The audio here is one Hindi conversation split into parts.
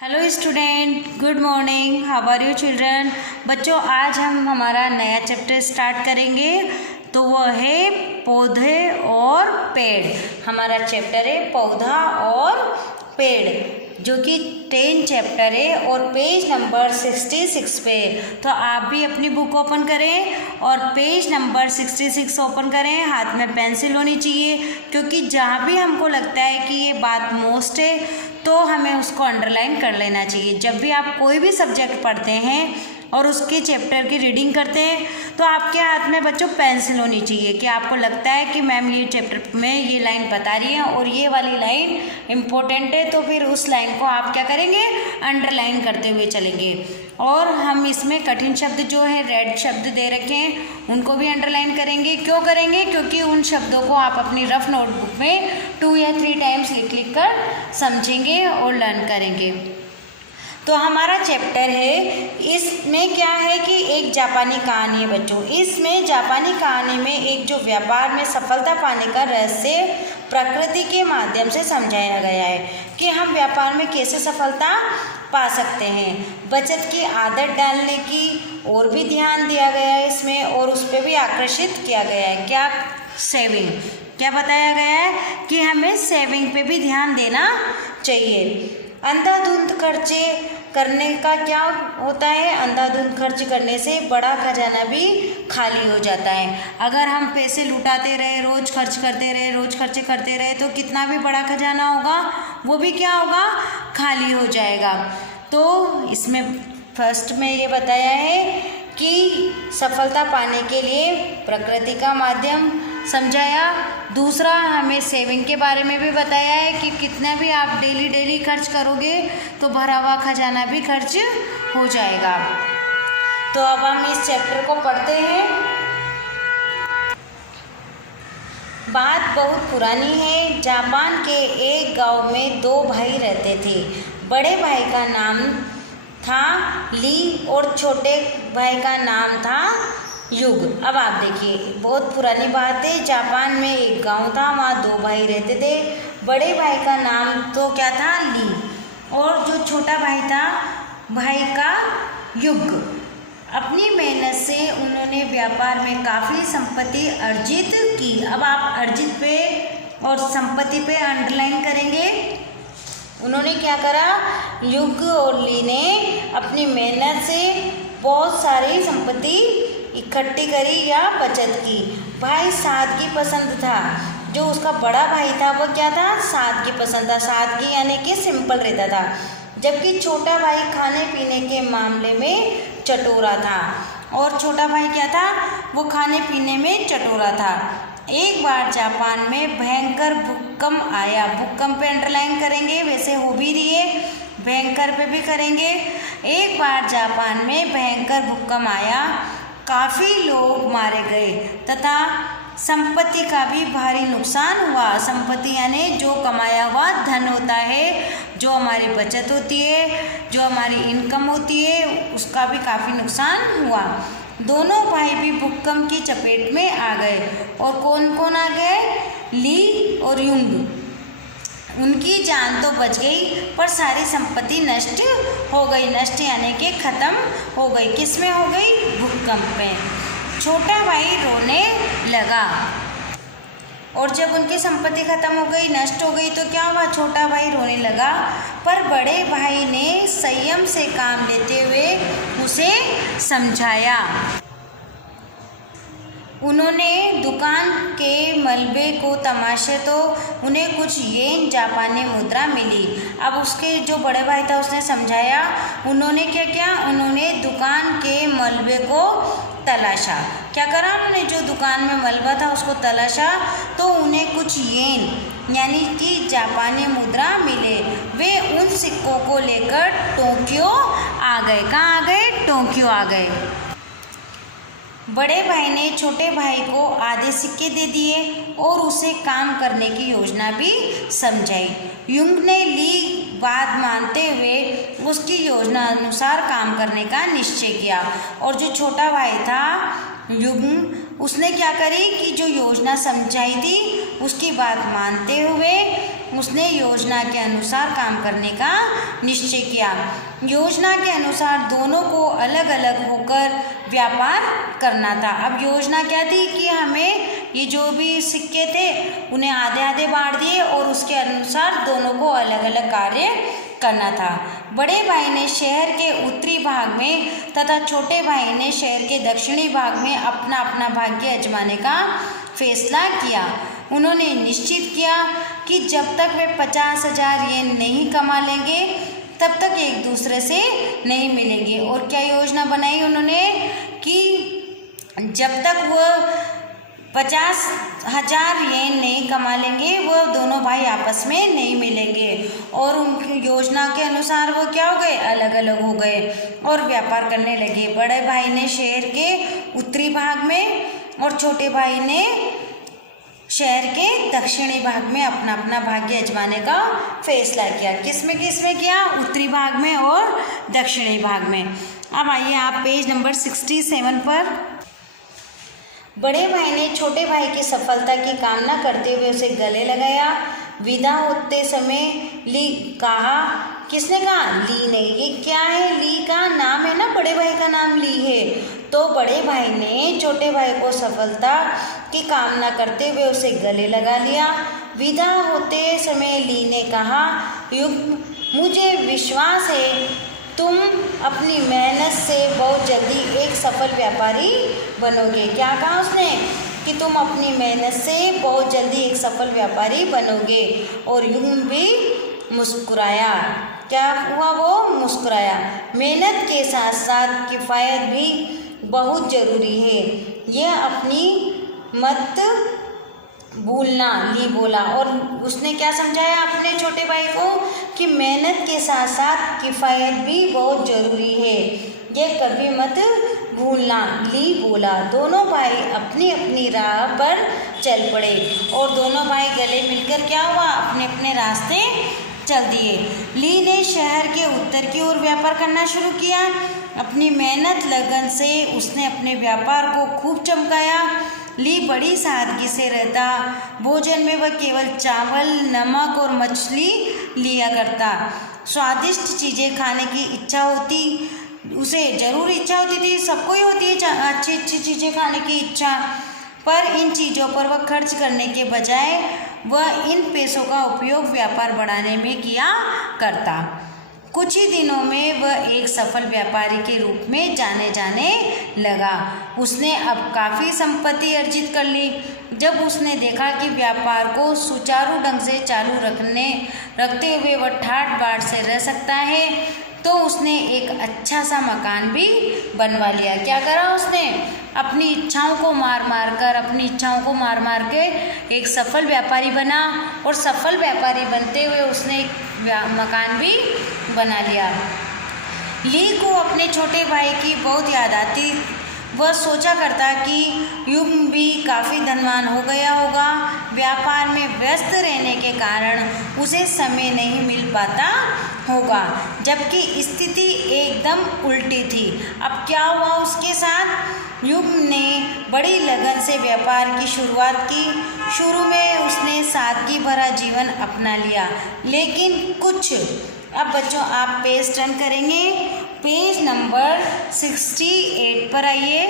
Hello student, good morning. How are you children. बच्चों, आज हम हमारा नया चैप्टर स्टार्ट करेंगे, तो वह है पौधे और पेड़। हमारा चैप्टर है पौधा और पेड़, जो कि 10 चैप्टर है और पेज नंबर 66 पे। तो आप भी अपनी बुक ओपन करें और पेज नंबर 66 ओपन करें। हाथ में पेंसिल होनी चाहिए, क्योंकि जहाँ भी हमको लगता है कि ये बात मोस्ट है तो हमें उसको अंडरलाइन कर लेना चाहिए। जब भी आप कोई भी सब्जेक्ट पढ़ते हैं और उसके चैप्टर की रीडिंग करते हैं तो आपके हाथ में बच्चों पेंसिल होनी चाहिए कि आपको लगता है कि मैम ये चैप्टर में ये लाइन बता रही है और ये वाली लाइन इम्पोर्टेंट है, तो फिर उस लाइन को आप क्या करेंगे, अंडरलाइन करते हुए चलेंगे। और हम इसमें कठिन शब्द जो है रेड शब्द दे रखे हैं उनको भी अंडरलाइन करेंगे। क्यों करेंगे? क्योंकि उन शब्दों को आप अपनी रफ नोटबुक में 2 या 3 टाइम्स लिख कर समझेंगे और लर्न करेंगे। तो हमारा चैप्टर है, इसमें क्या है कि एक जापानी कहानी है बच्चों। इसमें जापानी कहानी में एक जो व्यापार में सफलता पाने का रहस्य प्रकृति के माध्यम से समझाया गया है कि हम व्यापार में कैसे सफलता पा सकते हैं। बचत की आदत डालने की और भी ध्यान दिया गया है इसमें, और उस पर भी आकर्षित किया गया है। क्या? सेविंग। क्या बताया गया है कि हमें सेविंग पे भी ध्यान देना चाहिए। अंधाधुंध खर्चे करने का क्या होता है? अंधाधुंध खर्च करने से बड़ा खजाना भी खाली हो जाता है। अगर हम पैसे लुटाते रहे, रोज़ खर्च करते रहे, रोज़ खर्चे करते रहे, तो कितना भी बड़ा खजाना होगा वो भी क्या होगा, खाली हो जाएगा। तो इसमें फर्स्ट में ये बताया है कि सफलता पाने के लिए प्रकृति का माध्यम समझाया। दूसरा, हमें सेविंग के बारे में भी बताया है कि कितना भी आप डेली खर्च करोगे तो भरा हुआ खजाना भी खर्च हो जाएगा। तो अब हम इस चैप्टर को पढ़ते हैं। बात बहुत पुरानी है। जापान के एक गांव में 2 भाई रहते थे। बड़े भाई का नाम था ली और छोटे भाई का नाम था युग। अब आप देखिए, बहुत पुरानी बात है। जापान में एक गांव था, वहाँ 2 भाई रहते थे। बड़े भाई का नाम तो क्या था, ली, और जो छोटा भाई था, भाई का युग। अपनी मेहनत से उन्होंने व्यापार में काफ़ी संपत्ति अर्जित की। अब आप अर्जित पे और संपत्ति पे अंडरलाइन करेंगे। उन्होंने क्या करा, युग और ली ने अपनी मेहनत से बहुत सारी संपत्ति इकट्ठी करी या बचत की। भाई सादगी पसंद था। जो उसका बड़ा भाई था वो क्या था, सादगी पसंद था। सादगी यानी कि सिंपल रहता था। जबकि छोटा भाई खाने पीने के मामले में चटोरा था। और छोटा भाई क्या था, वो खाने पीने में चटोरा था। एक बार जापान में भयंकर भूकंप आया। भूकंप पे अंडरलाइन करेंगे, वैसे हो भी रही है, भयंकर पे भी करेंगे। एक बार जापान में भयंकर भूकंप आया, काफ़ी लोग मारे गए तथा संपत्ति का भी भारी नुकसान हुआ। संपत्ति यानी जो कमाया हुआ धन होता है, जो हमारी बचत होती है, जो हमारी इनकम होती है, उसका भी काफ़ी नुकसान हुआ। दोनों भाई भी भूकंप की चपेट में आ गए। और कौन कौन आ गए, ली और युंग। उनकी जान तो बच गई, पर सारी संपत्ति नष्ट हो गई। नष्ट यानी कि खत्म हो गई। किस में हो गई, भूकंप में। छोटा भाई रोने लगा, और जब उनकी संपत्ति खत्म हो गई, नष्ट हो गई, तो क्या हुआ, छोटा भाई रोने लगा। पर बड़े भाई ने संयम से काम लेते हुए उसे समझाया। उन्होंने दुकान के मलबे को तमाशे तो उन्हें कुछ येन जापानी मुद्रा मिली। अब उसके जो बड़े भाई था उसने समझाया। उन्होंने क्या किया, उन्होंने दुकान के मलबे को तलाशा। क्या करा उन्होंने, जो दुकान में मलबा था उसको तलाशा, तो उन्हें कुछ येन यानी कि जापानी मुद्रा मिले। वे उन सिक्कों को लेकर टोक्यो आ गए। कहाँ आ गए, टोक्यो आ गए। बड़े भाई ने छोटे भाई को आधे सिक्के दे दिए और उसे काम करने की योजना भी समझाई। युंग ने ली बात मानते हुए उसकी योजना अनुसार काम करने का निश्चय किया। और जो छोटा भाई था युंग, उसने क्या करी कि जो योजना समझाई थी उसकी बात मानते हुए उसने योजना के अनुसार काम करने का निश्चय किया। योजना के अनुसार दोनों को अलग अलग होकर व्यापार करना था। अब योजना क्या थी कि हमें ये जो भी सिक्के थे उन्हें आधे आधे बांट दिए और उसके अनुसार दोनों को अलग अलग कार्य करना था। बड़े भाई ने शहर के उत्तरी भाग में तथा छोटे भाई ने शहर के दक्षिणी भाग में अपना अपना भाग्य आजमाने का फैसला किया। उन्होंने निश्चित किया कि जब तक वे 50,000 येन नहीं कमा लेंगे तब तक एक दूसरे से नहीं मिलेंगे। और क्या योजना बनाई उन्होंने कि जब तक वह 50,000 येन नहीं कमा लेंगे वह दोनों भाई आपस में नहीं मिलेंगे। और उनकी योजना के अनुसार वो क्या हो गए, अलग अलग हो गए और व्यापार करने लगे। बड़े भाई ने शहर के उत्तरी भाग में और छोटे भाई ने शहर के दक्षिणी भाग में अपना अपना भाग्य आजमाने का फैसला किया। किसमें किया, उत्तरी भाग में और दक्षिणी भाग में। अब आइए आप पेज नंबर 67 पर। बड़े भाई ने छोटे भाई की सफलता की कामना करते हुए उसे गले लगाया। विदा होते समय ली कहा, किसने कहा, ली ने। ये क्या है, ली का नाम है ना, बड़े भाई का नाम ली है। तो बड़े भाई ने छोटे भाई को सफलता की कामना करते हुए उसे गले लगा लिया। विदा होते समय ली ने कहा, मुझे विश्वास है तुम अपनी मेहनत से बहुत जल्दी एक सफल व्यापारी बनोगे। क्या कहा उसने कि तुम अपनी मेहनत से बहुत जल्दी एक सफल व्यापारी बनोगे। और यूं भी मुस्कुराया। क्या हुआ, वो मुस्कुराया। मेहनत के साथ साथ किफ़ायत भी बहुत ज़रूरी है, यह अपनी मत भूलना, ली बोला। और उसने क्या समझाया अपने छोटे भाई को कि मेहनत के साथ साथ किफ़ायत भी बहुत ज़रूरी है, यह कभी मत भूलना, ली बोला। दोनों भाई अपनी अपनी राह पर चल पड़े और दोनों भाई गले मिलकर क्या हुआ, अपने अपने रास्ते चल दिए। ली ने शहर के उत्तर की ओर व्यापार करना शुरू किया। अपनी मेहनत लगन से उसने अपने व्यापार को खूब चमकाया। ली बड़ी सादगी से रहता। भोजन में वह केवल चावल, नमक और मछली लिया करता। स्वादिष्ट चीज़ें खाने की इच्छा होती, उसे ज़रूर इच्छा होती थी, सबको ही होती है अच्छी अच्छी चीज़ें खाने की इच्छा, पर इन चीज़ों पर वह खर्च करने के बजाय वह इन पैसों का उपयोग व्यापार बढ़ाने में किया करता। कुछ ही दिनों में वह एक सफल व्यापारी के रूप में जाने लगा। उसने अब काफ़ी संपत्ति अर्जित कर ली। जब उसने देखा कि व्यापार को सुचारू ढंग से चालू रखते हुए वह ठाट बाट से रह सकता है, तो उसने एक अच्छा सा मकान भी बनवा लिया। क्या करा उसने, अपनी इच्छाओं को मार मार के एक सफल व्यापारी बना और सफल व्यापारी बनते हुए उसने एक मकान भी बना लिया। ली को अपने छोटे भाई की बहुत याद आती। वह सोचा करता कि युग भी काफ़ी धनवान हो गया होगा। व्यापार में व्यस्त रहने के कारण उसे समय नहीं मिल पाता होगा, जबकि स्थिति एकदम उल्टी थी। अब क्या हुआ उसके साथ, युग ने बड़ी लगन से व्यापार की शुरुआत की। शुरू में उसने सादगी भरा जीवन अपना लिया, लेकिन कुछ, अब बच्चों आप पेज टर्न करेंगे, पेज नंबर 68 पर आइए।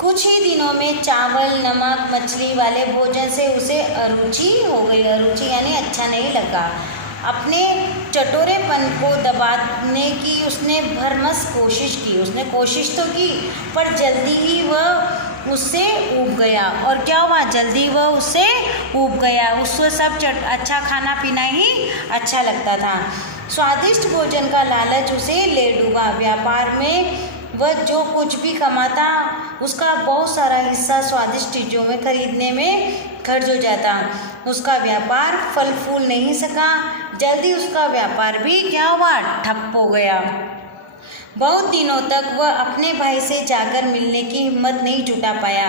कुछ ही दिनों में चावल, नमक, मछली वाले भोजन से उसे अरुचि हो गई। अरुचि यानी अच्छा नहीं लगा। अपने चटोरेपन को दबाने की उसने भरमस कोशिश की। उसने कोशिश तो की, पर जल्दी ही वह उससे ऊब गया। और क्या हुआ, जल्दी वह उससे ऊब गया। उससे सब अच्छा खाना पीना ही अच्छा लगता था। स्वादिष्ट भोजन का लालच उसे ले डूबा। व्यापार में वह जो कुछ भी कमाता उसका बहुत सारा हिस्सा स्वादिष्ट चीज़ों में खरीदने में खर्च हो जाता। उसका व्यापार फल फूल नहीं सका। जल्दी उसका व्यापार भी क्या हुआ, ठप हो गया। बहुत दिनों तक वह अपने भाई से जाकर मिलने की हिम्मत नहीं जुटा पाया।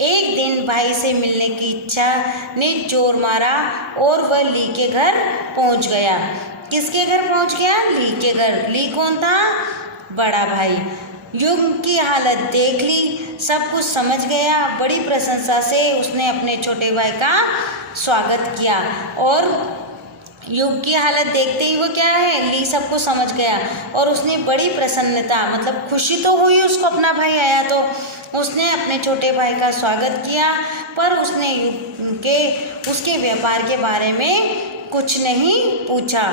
एक दिन भाई से मिलने की इच्छा ने जोर मारा और वह ली के घर पहुंच गया। किसके घर पहुंच गया, ली के घर। ली कौन था, बड़ा भाई। युग की हालत देख ली, सब कुछ समझ गया। बड़ी प्रशंसा से उसने अपने छोटे भाई का स्वागत किया। और युग की हालत देखते ही वो क्या है, ली सबको समझ गया और उसने बड़ी प्रसन्नता, मतलब खुशी तो हुई उसको, अपना भाई आया तो उसने अपने छोटे भाई का स्वागत किया, पर उसने युग के उसके व्यापार के बारे में कुछ नहीं पूछा।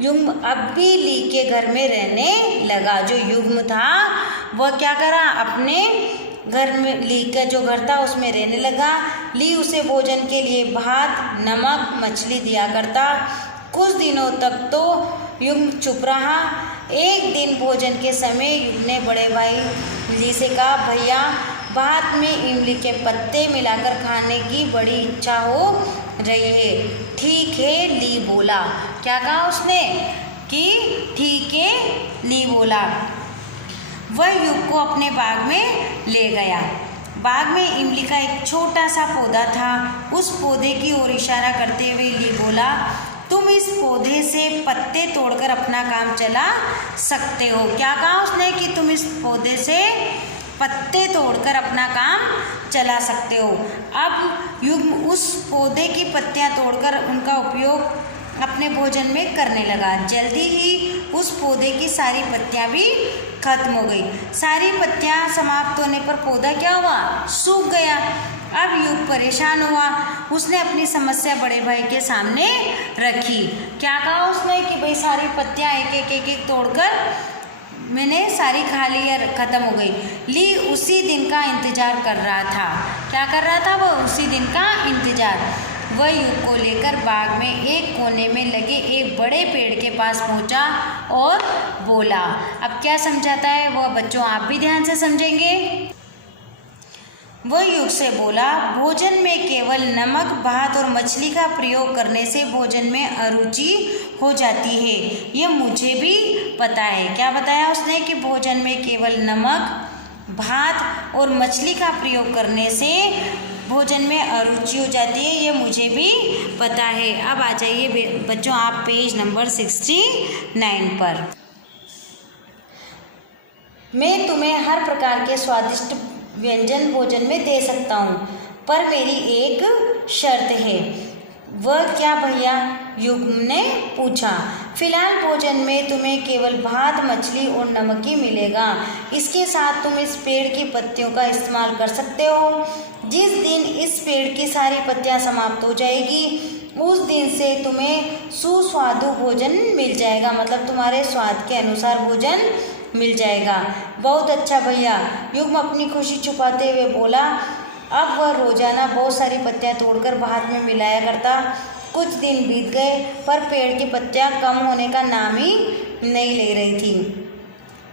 युग्म अब भी ली के घर में रहने लगा। जो युग्म था वह क्या करा, अपने घर में, ली का जो घर था उसमें रहने लगा। ली उसे भोजन के लिए भात, नमक, मछली दिया करता। कुछ दिनों तक तो युग्म चुप रहा। एक दिन भोजन के समय युग्म ने बड़े भाई ली से कहा, भैया भात में इमली के पत्ते मिलाकर खाने की बड़ी इच्छा हो रही है। ठीक है, ली बोला। क्या कहा उसने कि ठीक है, ली बोला। वह युग को अपने बाग में ले गया। बाग में इमली का एक छोटा सा पौधा था। उस पौधे की ओर इशारा करते हुए ली बोला, तुम इस पौधे से पत्ते तोड़कर अपना काम चला सकते हो। क्या कहा उसने कि तुम इस पौधे से पत्ते तोड़कर अपना काम चला सकते हो। अब युग्म उस पौधे की पत्तियां तोड़कर उनका उपयोग अपने भोजन में करने लगा। जल्दी ही उस पौधे की सारी पत्तियां भी खत्म हो गई। सारी पत्तियां समाप्त होने पर पौधा क्या हुआ, सूख गया। अब युग परेशान हुआ। उसने अपनी समस्या बड़े भाई के सामने रखी। क्या कहा उसने कि भाई सारी पत्तियां एक एक तोड़कर मैंने सारी खा ली और ख़त्म हो गई। ली उसी दिन का इंतज़ार कर रहा था। क्या कर रहा था वो, उसी दिन का इंतज़ार। वह युग को लेकर बाग में एक कोने में लगे एक बड़े पेड़ के पास पहुंचा और बोला। अब क्या समझाता है वह बच्चों, आप भी ध्यान से समझेंगे। वह युग से बोला, भोजन में केवल नमक, भात और मछली का प्रयोग करने से भोजन में अरुचि हो जाती है। यह मुझे भी पता है। क्या बताया उसने कि भोजन में केवल नमक, भात और मछली का प्रयोग करने से भोजन में अरुचि हो जाती है, ये मुझे भी पता है। अब आ जाइए बच्चों आप पेज नंबर 69 पर। मैं तुम्हें हर प्रकार के स्वादिष्ट व्यंजन भोजन में दे सकता हूँ, पर मेरी एक शर्त है। वह क्या भैया, युग्म ने पूछा। फिलहाल भोजन में तुम्हें केवल भात, मछली और नमक ही मिलेगा। इसके साथ तुम इस पेड़ की पत्तियों का इस्तेमाल कर सकते हो। जिस दिन इस पेड़ की सारी पत्तियां समाप्त हो जाएगी उस दिन से तुम्हें सुस्वादु भोजन मिल जाएगा, मतलब तुम्हारे स्वाद के अनुसार भोजन मिल जाएगा। बहुत अच्छा भैया, युग्म अपनी खुशी छुपाते हुए बोला। अब वह रोजाना बहुत सारी पत्तियां तोड़कर भात में मिलाया करता। कुछ दिन बीत गए पर पेड़ की पत्तियां कम होने का नाम ही नहीं ले रही थी।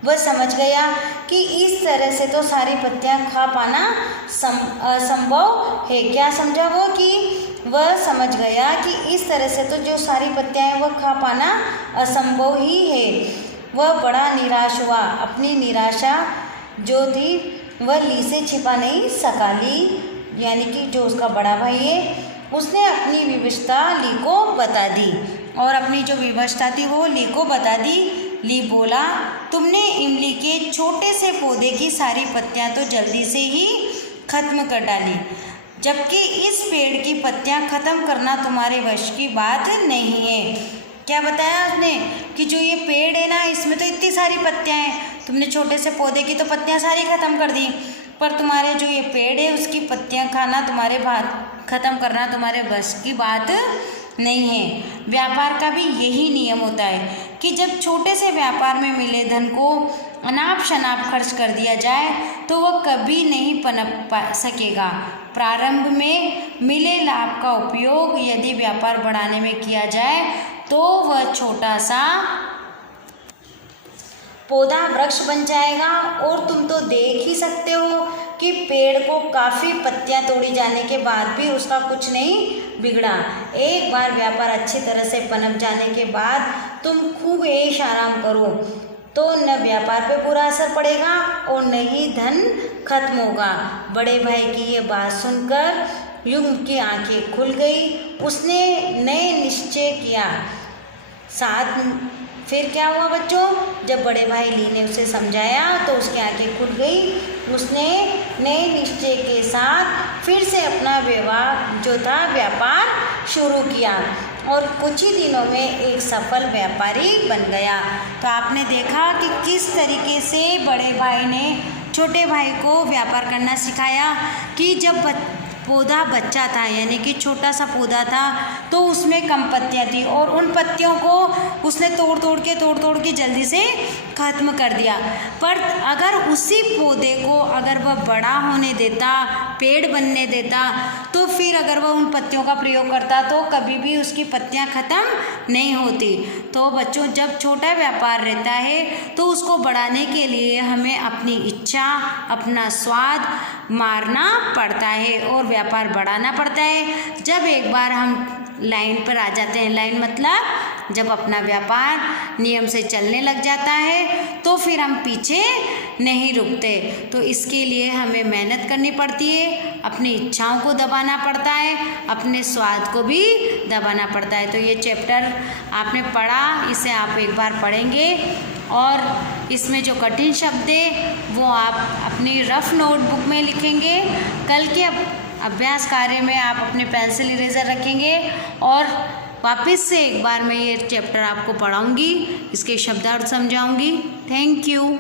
वह समझ गया कि इस तरह से तो सारी पत्तियां खा पाना असंभव है। क्या समझा वो, कि वह समझ गया कि इस तरह से तो जो सारी पत्तियां हैं वह खा पाना असंभव ही है। वह बड़ा निराश हुआ। अपनी निराशा जो थी वह ली से छिपा नहीं सका। ली यानी कि जो उसका बड़ा भाई है, उसने अपनी विवशता ली को बता दी और अपनी जो विवशता थी वो ली को बता दी। ली बोला, तुमने इमली के छोटे से पौधे की सारी पत्तियां तो जल्दी से ही खत्म कर डाली, जबकि इस पेड़ की पत्तियां खत्म करना तुम्हारे वश की बात नहीं है। क्या बताया उसने कि जो ये पेड़ है ना, इसमें तो इतनी सारी पत्तियां हैं, तुमने छोटे से पौधे की तो पत्तियां सारी खत्म कर दी, पर तुम्हारे जो ये पेड़ है उसकी पत्तियां खाना तुम्हारे खत्म करना तुम्हारे बस की बात नहीं है। व्यापार का भी यही नियम होता है कि जब छोटे से व्यापार में मिले धन को अनाप शनाप खर्च कर दिया जाए तो वह कभी नहीं पनप सकेगा। प्रारंभ में मिले लाभ का उपयोग यदि व्यापार बढ़ाने में किया जाए तो वह छोटा सा पौधा वृक्ष बन जाएगा। और तुम तो देख ही सकते हो कि पेड़ को काफ़ी पत्तियां तोड़ी जाने के बाद भी उसका कुछ नहीं बिगड़ा। एक बार व्यापार अच्छी तरह से पनप जाने के बाद तुम खूब ऐश आराम करो तो न व्यापार पे बुरा असर पड़ेगा और न ही धन खत्म होगा। बड़े भाई की ये बात सुनकर युग्म की आंखें खुल गई। उसने नए निश्चय किया। साथ फिर क्या हुआ बच्चों, जब बड़े भाई ली ने उसे समझाया तो उसकी आंखें खुल गई उसने नए निश्चय के साथ फिर से अपना व्यापार शुरू किया और कुछ ही दिनों में एक सफल व्यापारी बन गया। तो आपने देखा कि किस तरीके से बड़े भाई ने छोटे भाई को व्यापार करना सिखाया कि जब पौधा बच्चा था, यानी कि छोटा सा पौधा था, तो उसमें कम पत्तियाँ थी और उन पत्तियों को उसने तोड़ तोड़ के जल्दी से ख़त्म कर दिया। पर अगर उसी पौधे को अगर वह बड़ा होने देता, पेड़ बनने देता, तो फिर अगर वह उन पत्तियों का प्रयोग करता तो कभी भी उसकी पत्तियाँ ख़त्म नहीं होती। तो बच्चों, जब छोटा व्यापार रहता है तो उसको बढ़ाने के लिए हमें अपनी इच्छा, अपना स्वाद मारना पड़ता है और व्यापार बढ़ाना पड़ता है। जब एक बार हम लाइन पर आ जाते हैं, लाइन मतलब जब अपना व्यापार नियम से चलने लग जाता है तो फिर हम पीछे नहीं रुकते। तो इसके लिए हमें मेहनत करनी पड़ती है, अपनी इच्छाओं को दबाना पड़ता है, अपने स्वाद को भी दबाना पड़ता है। तो ये चैप्टर आपने पढ़ा, इसे आप एक बार पढ़ेंगे और इसमें जो कठिन शब्द है वो आप अपनी रफ नोटबुक में लिखेंगे। कल के अभ्यास कार्य में आप अपने पेंसिल इरेजर रखेंगे और वापस से एक बार मैं ये चैप्टर आपको पढ़ाऊंगी, इसके शब्दार्थ समझाऊंगी। Thank you.